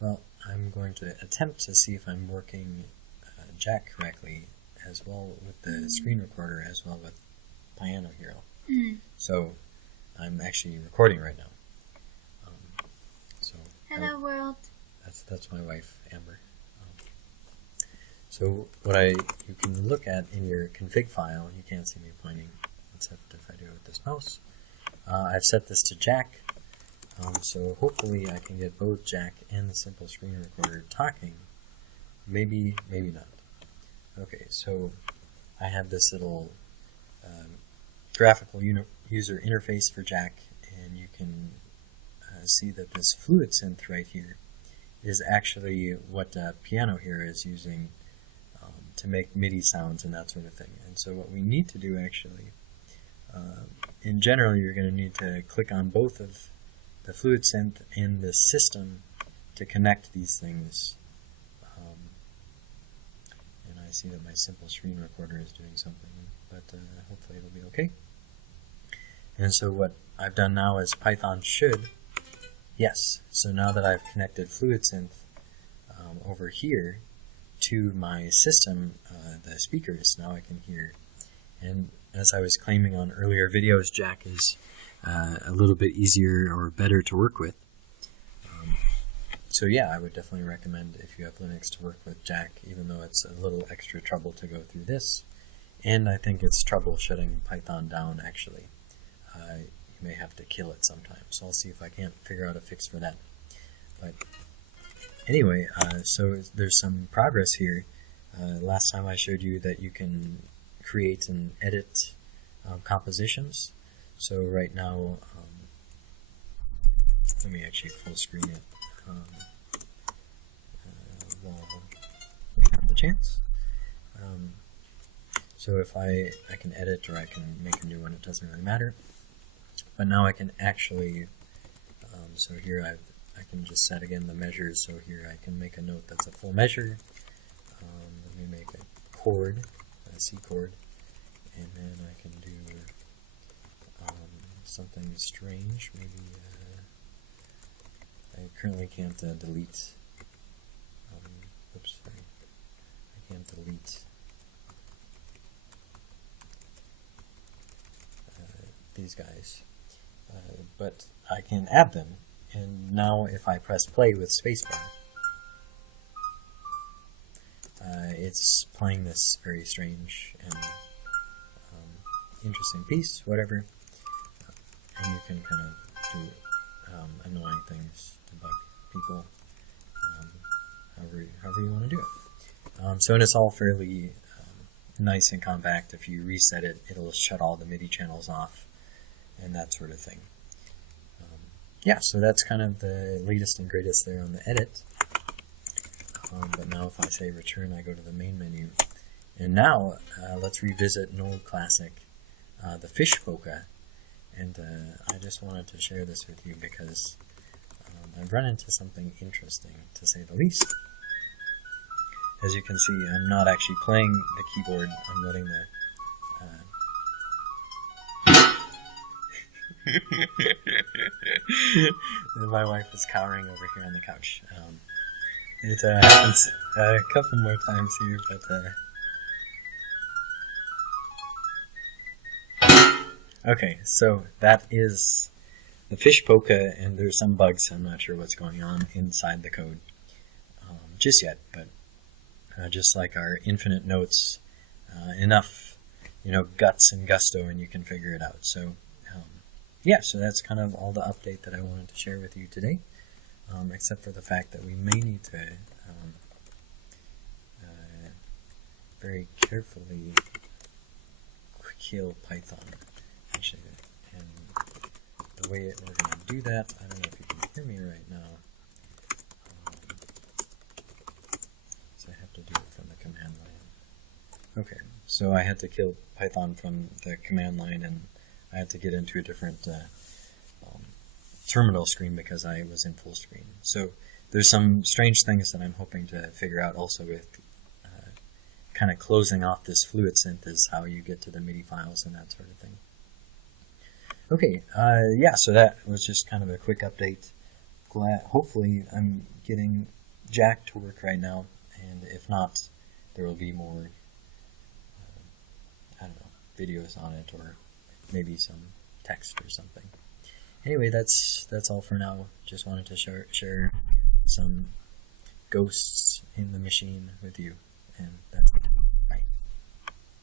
Well, I'm going to attempt to see if I'm working Jack correctly as well with the screen recorder as well with PyanoH3ro. So I'm actually recording right now. So Hello world. That's my wife, Amber. So what you can look at in your config file, you can't see me pointing, except if I do it with this mouse. I've set this to Jack, so hopefully I can get both Jack and the simple screen recorder talking. Maybe, maybe not. Okay, so I have this little graphical user interface for Jack, and you can see that this fluid synth right here is actually what PyanoH3ro is using to make MIDI sounds and that sort of thing. And so what we need to do actually, in general, you're going to need to click on both of the fluid synth and the system to connect these things. And I see that my simple screen recorder is doing something, but hopefully it'll be okay. And so what I've done now is Python should. Yes, so now that I've connected fluid synth over here to my system, the speakers, now I can hear. And as I was claiming on earlier videos, Jack is a little bit easier or better to work with. So yeah, I would definitely recommend, if you have Linux, to work with Jack, even though it's a little extra trouble to go through this. And I think it's trouble shutting Python down, actually. You may have to kill it sometime, so I'll see if I can't figure out a fix for that. But anyway, so there's some progress here. Last time I showed you that you can create and edit compositions. So right now, let me actually full screen it while we have the chance. So if I can edit or I can make a new one, it doesn't really matter. But now I can actually, so here I can just set again the measures. So here I can make a note that's a full measure. Let me make a chord, a C chord, and then I can do something strange. Maybe I currently can't delete. Oops, sorry. I can't delete these guys. But I can add them, and now if I press play with spacebar, it's playing this very strange and interesting piece, whatever, and you can kind of do annoying things to bug people, however you want to do it. So and it's all fairly nice and compact. If you reset it, it'll shut all the MIDI channels off and that sort of thing. Yeah, so that's kind of the latest and greatest there on the edit. But now if I say return, I go to the main menu. And now let's revisit an old classic, the Fish Polka. And I just wanted to share this with you because I've run into something interesting, to say the least. As you can see, I'm not actually playing the keyboard, I'm letting the my wife is cowering over here on the couch. It happens a couple more times here, but okay, so that is the Fish Polka, and there's some bugs. I'm not sure what's going on inside the code just yet, but just like our infinite notes, enough, guts and gusto, and you can figure it out. So yeah, so that's kind of all the update that I wanted to share with you today, except for the fact that we may need to very carefully kill Python, actually. And the way we're going to do that, I don't know if you can hear me right now, so I have to do it from the command line. Okay, so I had to kill Python from the command line, and I had to get into a different terminal screen because I was in full screen. So there's some strange things that I'm hoping to figure out also with kind of closing off this fluid synth, is how you get to the MIDI files and that sort of thing. Okay, yeah, so that was just kind of a quick update. glad, hopefully I'm getting Jack to work right now, and if not, there will be more, I don't know, videos on it, or maybe some text or something. Anyway, that's all for now. Just wanted to share some ghosts in the machine with you, and that's it.